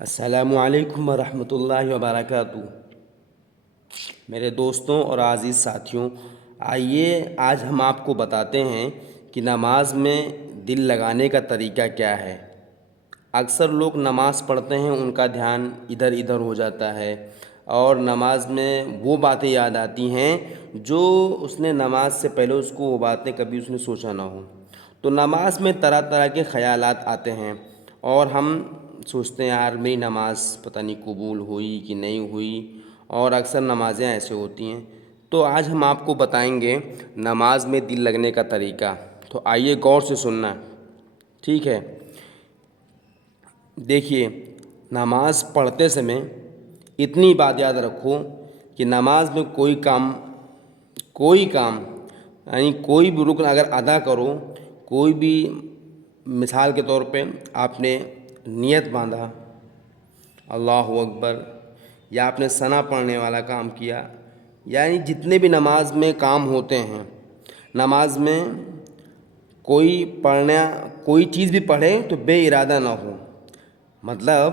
السلام علیکم ورحمۃ اللہ وبرکاتہ۔ میرے دوستوں اور عزیز ساتھیوں، آئیے آج ہم آپ کو بتاتے ہیں کہ نماز میں دل لگانے کا طریقہ کیا ہے۔ اکثر لوگ نماز پڑھتے ہیں، ان کا دھیان ادھر ادھر ہو جاتا ہے اور نماز میں وہ باتیں یاد آتی ہیں جو اس نے نماز سے پہلے وہ باتیں کبھی اس نے سوچا نہ ہو۔ تو نماز میں طرح طرح کے خیالات آتے ہیں اور ہم سوچتے ہیں یار میری نماز پتہ نہیں قبول ہوئی کہ نہیں ہوئی، اور اکثر نمازیں ایسے ہوتی ہیں۔ تو آج ہم آپ کو بتائیں گے نماز میں دل لگنے کا طریقہ، تو آئیے غور سے سننا، ٹھیک ہے؟ دیکھیے، نماز پڑھتے سمے اتنی بات یاد رکھو کہ نماز میں کوئی کام یعنی کوئی بھی رکن اگر ادا کرو، کوئی بھی، مثال کے طور پہ آپ نے نیت باندھا، اللہ اکبر، یا آپ نے ثنا پڑھنے والا کام کیا، یعنی جتنے بھی نماز میں کام ہوتے ہیں، نماز میں کوئی چیز بھی پڑھے تو بے ارادہ نہ ہو، مطلب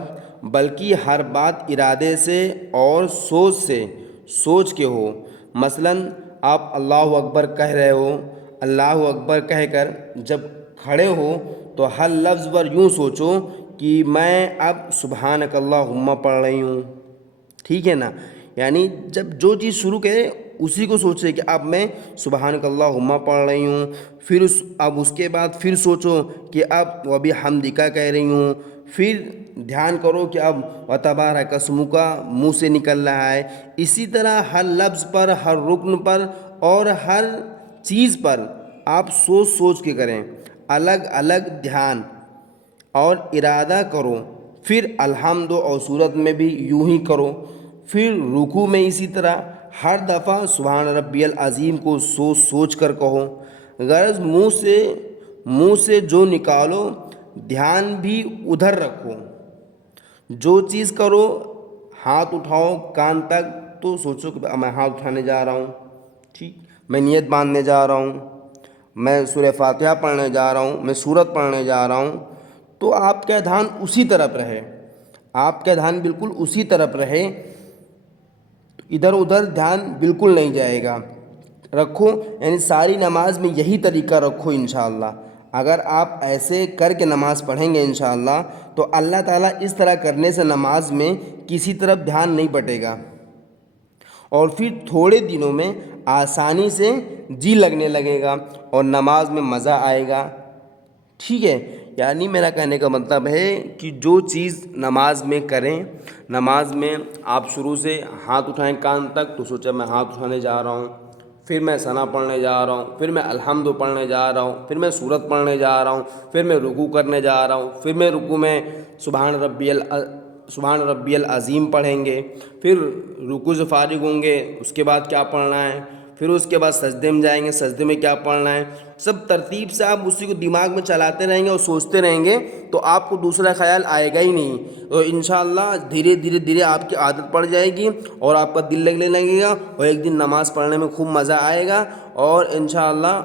بلکہ ہر بات ارادے سے اور سوچ کے ہو۔ مثلاً آپ اللہ اکبر کہہ رہے ہو، اللہ اکبر کہہ کر جب کھڑے ہو تو ہر لفظ پر یوں سوچو کہ میں اب سبحانک اللہم پڑھ رہی ہوں، ٹھیک ہے نا؟ یعنی جب جو چیز شروع کرے اسی کو سوچے کہ اب میں سبحانک اللہم پڑھ رہی ہوں، پھر اب اس کے بعد پھر سوچو کہ اب وبحمدک کہہ رہی ہوں، پھر دھیان کرو کہ اب وتبارک اسمک منہ سے نکل رہا ہے۔ اسی طرح ہر لفظ پر، ہر رکن پر اور ہر چیز پر آپ سوچ کے کریں، الگ الگ دھیان اور ارادہ کرو۔ پھر الحمد اور صورت میں بھی یوں ہی کرو، پھر رکوع میں اسی طرح ہر دفعہ سبحان ربی العظیم کو سوچ کر کہو، غرض منہ سے جو نکالو دھیان بھی ادھر رکھو۔ جو چیز کرو، ہاتھ اٹھاؤ کان تک تو سوچو کہ میں ہاتھ اٹھانے جا رہا ہوں، ٹھیک، میں نیت باندھنے جا رہا ہوں، میں سورہ فاتحہ پڑھنے جا رہا ہوں، میں سورت پڑھنے جا رہا ہوں، تو آپ کا دھیان اسی طرف رہے، آپ کا دھیان بالکل اسی طرف رہے، ادھر ادھر دھیان بالکل نہیں جائے گا، رکھو، یعنی ساری نماز میں یہی طریقہ رکھو انشاءاللہ۔ اگر آپ ایسے کر کے نماز پڑھیں گے انشاءاللہ تو اللہ تعالیٰ اس طرح کرنے سے نماز میں کسی طرف دھیان نہیں بٹے گا، اور پھر تھوڑے دنوں میں آسانی سے جی لگنے لگے گا اور نماز میں مزہ آئے گا، ٹھیک ہے؟ یعنی میرا کہنے کا مطلب ہے کہ جو چیز نماز میں کریں، نماز میں آپ شروع سے ہاتھ اٹھائیں کان تک تو سوچیں میں ہاتھ اٹھانے جا رہا ہوں، پھر میں ثنا پڑھنے جا رہا ہوں، پھر میں الحمد پڑھنے جا رہا ہوں، پھر میں سورت پڑھنے جا رہا ہوں، پھر میں رکوع کرنے جا رہا ہوں، پھر میں رکوع میں سبحان ربی العظیم پڑھیں گے، پھر رکوع سے فارغ ہوں گے، اس کے بعد کیا پڑھنا ہے، پھر اس کے بعد سجدے میں جائیں گے، سجدے میں کیا پڑھنا ہے، سب ترتیب سے آپ اسی کو دماغ میں چلاتے رہیں گے اور سوچتے رہیں گے تو آپ کو دوسرا خیال آئے گا ہی نہیں، تو انشاءاللہ دھیرے آپ کی عادت پڑ جائے گی اور آپ کا دل لگنے لگے گا، اور ایک دن نماز پڑھنے میں خوب مزہ آئے گا، اور انشاءاللہ